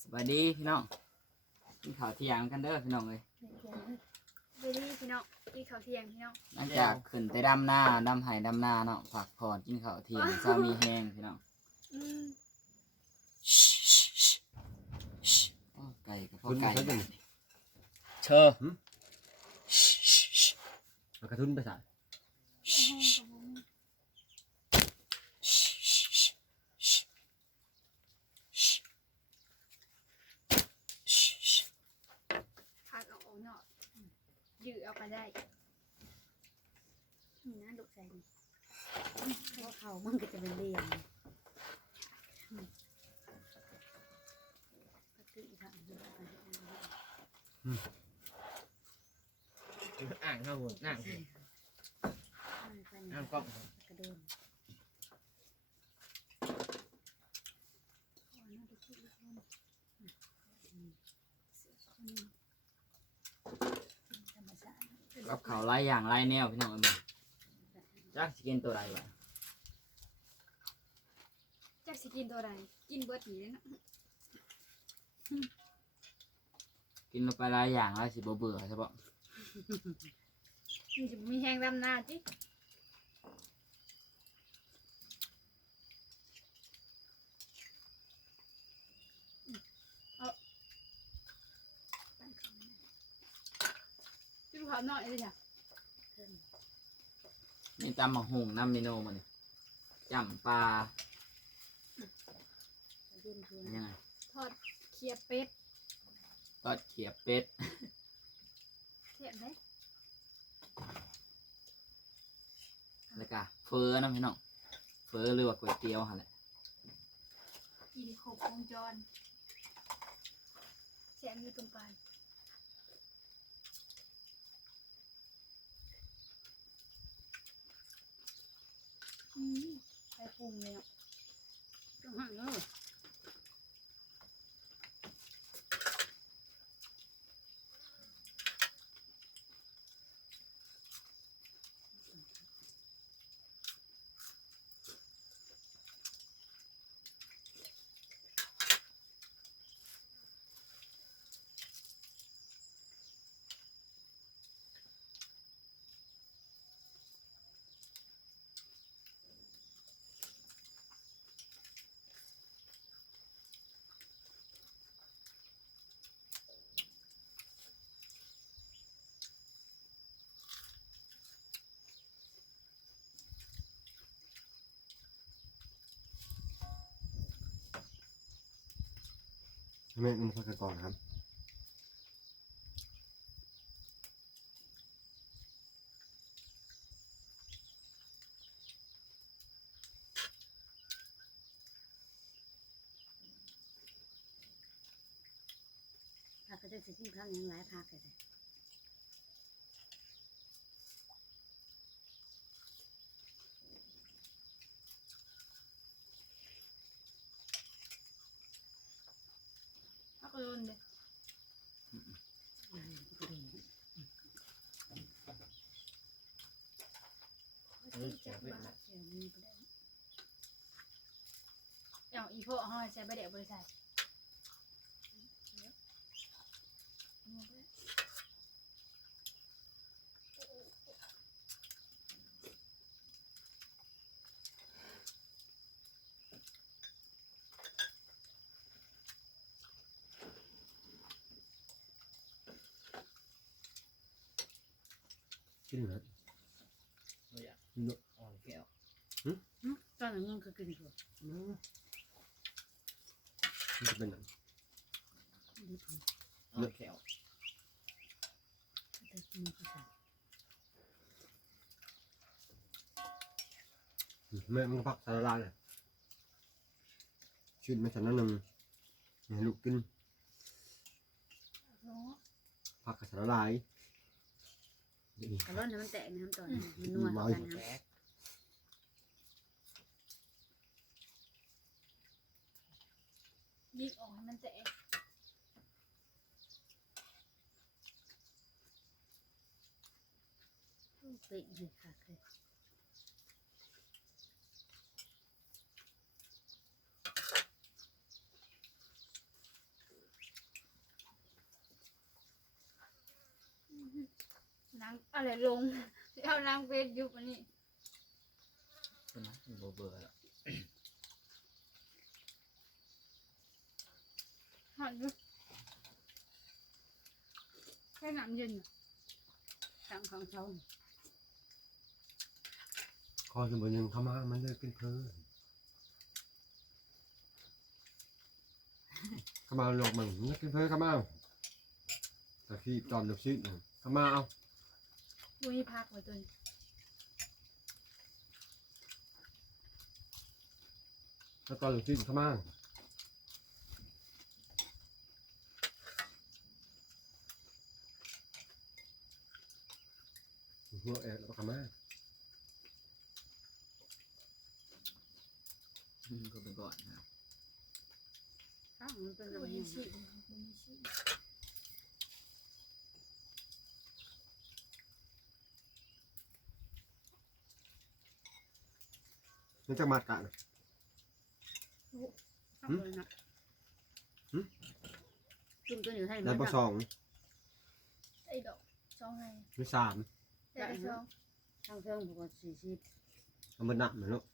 สวัสดีพี่น้องกินข้าวเที่ยงกันเด้อพี่น้องเลย สวัสดีพี่น้องกินข้าวเที่ยงพี่น้อง หลังจากขึ้นไปดำหน้าดำไห่ดำหน้าเนาะผักผ่อนกินข้าวเที่ยงเช้ามีแห้งพี่น้องโอ้ไก่กับพ่อไก่เชอเอากระทุนไปใส่ผักเอาออกเนาะยืดเอาไปได้นี่นะลูกใส่นี่เพราะเขามันก็จะเป็นเรียงปกติทำอยู่กันอ่างเข้าหัวนั่งนั่งกล้องกระโดนกับข้าวหลายอย่างหลายแนวพี่น้องเอ้ยจักสิกินตัวใดวะ จักสิกินตัวใดกินเบิดหนีเลยนะ กินลงไปหลายอย่างแล้วสิบ่เบื่อใช่ปะ มันจะมีแห้งดำหน้าจิจิ้มข้าวหน่อยเลยจ้ะ นี่ตำมะฮุ่งน้ำเมนูมันจำปลายังไง ทอดเคี่ยวเป็ด ทอดเขียบเป็ด เสียบไหม แล้วก็เฟอนะพี่น้องเฟอหรือว่าก๋วยเตี๋ยวหั่นแหละ กินครบวงจรเสียบอยู่ตรงปลายไปปรุงเลยอ่ะต้องหั่นเลย แม่มันพักกันก่อนครับผักก็จะสิกินข้าวยังหลายผักเลยผักกระโดนเลยอย่างอีพ่อห้อยใช้ใบเดียวบริษัทกินเหรอ อ่อนแก้ว ตอนนั้นก็กินอยู่ มันจะเป็นหนัง อ่อนแก้ว แม่มันก็พักสารลายเลยชุดมาฉันนั่นหนึ่งให้ลูกกินพักกับสารลาย กระโดนมันแตกน้ำตอนมันนัวกันนะยิงออกให้มันแตกเป็ดเลยค่ะ อะไรลงเอานางเฟซยุบอันนี้ เป็นนะเบื่อแล้ว หันยุบแค่น้ำเย็นอ่ะสั่งของเขา คอสมบูรณ์ยังเข้ามามันเลยเป็นเพลินเข้ามาหลอกมันมันเป็นเพลินเข้ามาแต่ที่ตอนเดือดซิดเข้ามาเอา ดูให้พักไว้ตัวนี้ แล้วตอนเดือดซิดเข้ามาหัวแอบแล้วก็เข้ามา ก็ไปก่อนนะ ข้าวมันเป็น บ่ อะไร มี อย่าง สิ นี้ บ่มีสิ มันจะมากัด ข้าวเลยนะจุ่มตัวอยู่ให้ แล้วปสอง ได้ดอกสองให้ หรือสาม ได้สอง ข้าวเพิ่มปกติ40 เอามาหนักเหมือนลูก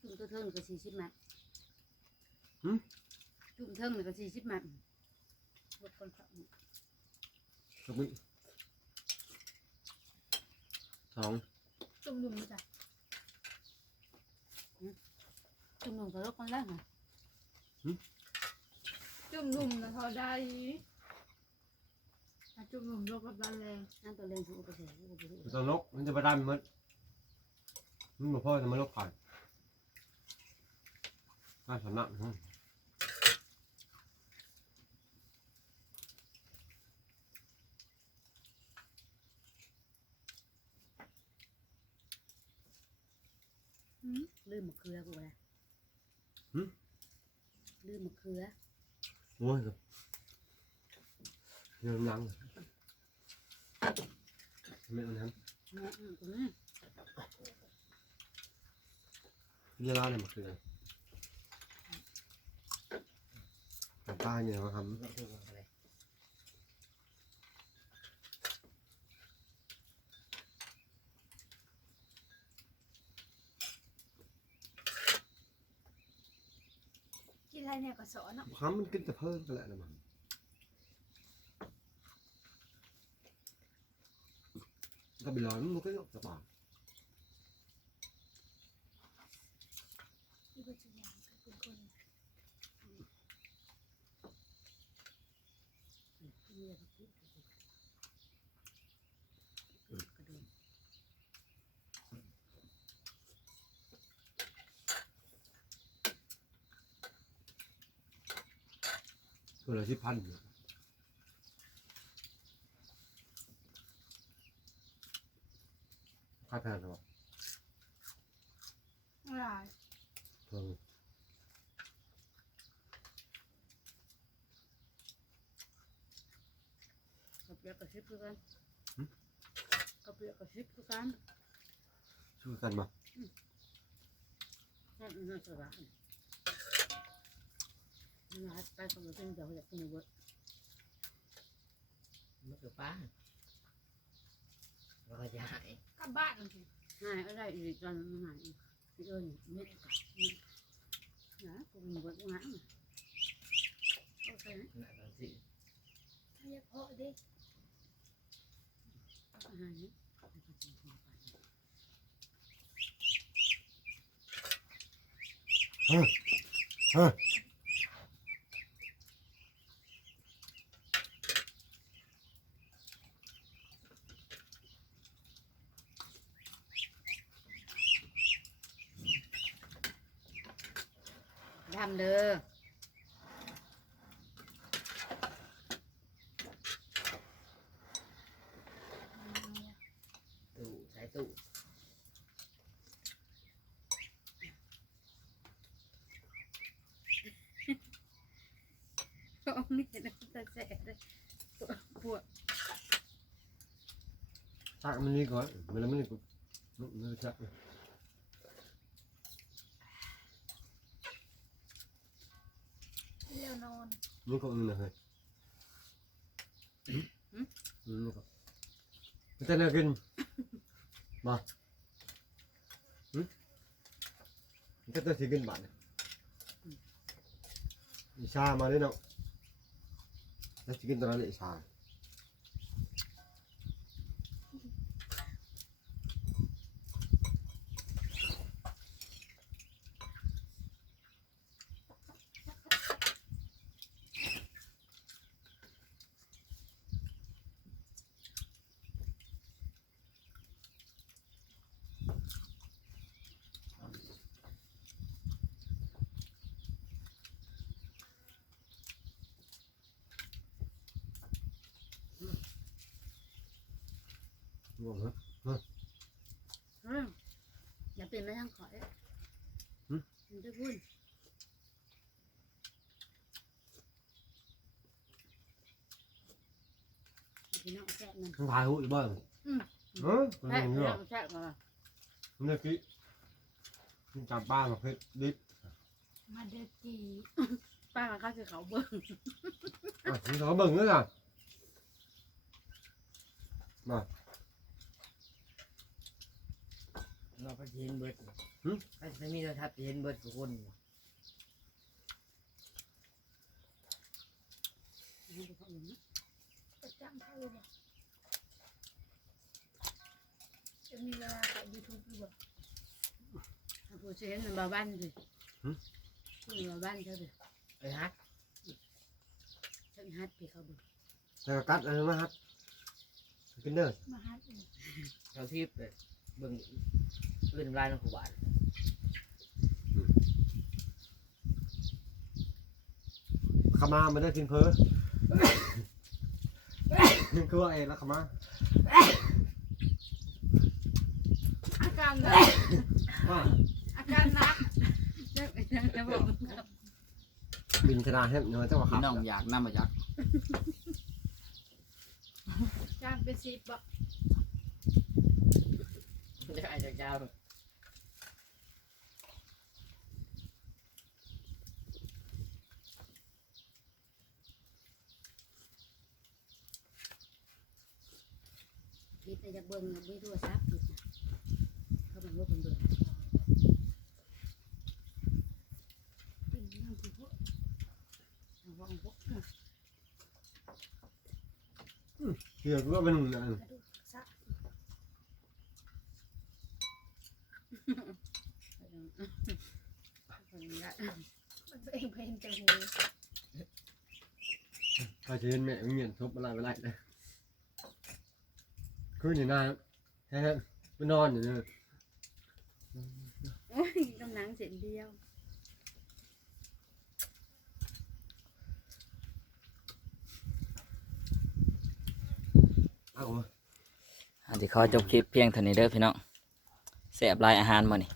จุ่มตัวเทิงก็40 มัดจุ่มเทิงก็40 มัดลดคนขับ ลูกมิสอง จุ่มหนุ่มจ้ะ จุ่มลงก็ลดคนแรกนะ จุ่มหนุ่มนะเขาได้ถ้าจุ่มหนุ่มโรคกับบ้านแรง นั่นตัวเล่นถูกกระแสถูกกระแส ตัวลกมันจะมาดันมันบอกพ่อจะมาลกก่อนบ้านสำนัก ลืมมะเขือกูเลยลืมมะเขือ โอ้ยเดี๋ยวลังไม่เอาน้ แม่ตรงนี้ ำเยอะแล้วเนี่ยมันคืออะไรป้าเนี่ยมาท มันคืออะไร กินอะไรเนี่ยก็สอนเนาะ ำค้ำมันกินแต่เพิ่มกันแหละนะมันก็ไปร้อนมันก็ยกสบาย ที่ปัจจุบันเป็นคน เรียกกระดูก ตัวละ10,000ค่าแพงหรอ อะไร เออ กับเปียกกับซิปคือกันกับเปียกกับซิปคือกัน ช่วยกันมา นั่นน่าสบายนี่ฮะไปสมุทรเดี๋ยวอยากกินเยอะ มันคือป้าเราก็จะหาย กลับบ้านสิ หายอะไรอีกตอนหายพี่เอิญเม็ดกับนะกูมีเยอะงามโอเค หน้าตอนสิ ถ้าอยากเพาะดิ หาย เฮ้ย ดำเด้อ ตู้ใช้ตู้ ก็นี่นะตาแสบเลยปวด ตักมันนี่ก่อนมันแล้วมันนี่กูมันจะ เร็วนอน นี่ก็อื่นเลย มันจะน่ากินมามันก็จะสิกินบัตรอีชามาด้วยเนาะแล้วสิกินตอนนั้นเลยอีชา งงฮะ อย่าเป็นไม่ทั้งขอยมันจะพูดพี่น้องแซ่บนั่น ต้องพายหูอีกบ้างเออมัน แซ่บ ยัง พี่ เย น้ อะ องแซ่บมา มันเนี่ยกี้มันจับป้ามาเพชรดิบ มาเดือดจี ป้าเขาคือเขาเบิ่ง มันเขาเบิ่งด้วยอ่ะมา เราไปเห็นเบิดก็จะมีโทรทัศน์เห็นเบิดทุกคน ประจำเท่าเลยจะมีเวลากับยูทูบอยู่บ่ ผู้เชี่ยวชาญมาบ้านสิมาบ้านเขาดิ ฮัก ฉันฮัดพี่เขาดู แล้วก็กัดอะไรมาครับกินเด้อ มาฮัดอีก เขาทิพย์เลยเบิ่งเล่นลายน้ำขวาน ขมาไม่ได้กินเพ้อคือว่าเองแล้วขมา อาการหนัก ว่า อาการหนักจะบอก บินชนะให้เนื้อเจ้าว่าขั พี่ บ น้องอยากนำมาจาก การเป็นสิบบ่ จะไอ้เจ้า คิดในจะเบิ่งไม่รู้ซับคิดนะเขาเป็นว่าเป็นเบิ่ง ปิ่งน้ำผู้พวก เขาบอกพวก เกี่ยวกับเป็น กระดูกสะ คนนี้ละ มันตัวเองเป็นแต่หู ถ้าจะเห็นแม่เงียบทุบอะไรไปไล่เลยคืนอยู่นานแค่ไปนอนอยู่เนี่ย ต้องนั่งเสียเดียว อ้าว อาจจะขอจบคลิปเพียงเท่านี้เด้อพี่น้องแซ่บหลายอาหารมื้อนี้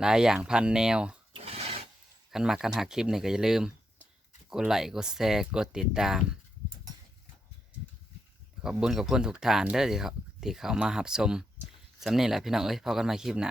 หลายอย่างพันแนวคันมักคันหักคลิปนี่ก็อย่าลืมกดไลค์กดแชร์กดติดตาม ขอบคุญทุกท่านเด้อที่เขามารับชมสำนี้แหละพี่น้องเอ้ยพอกันใหม่คลิปหน้า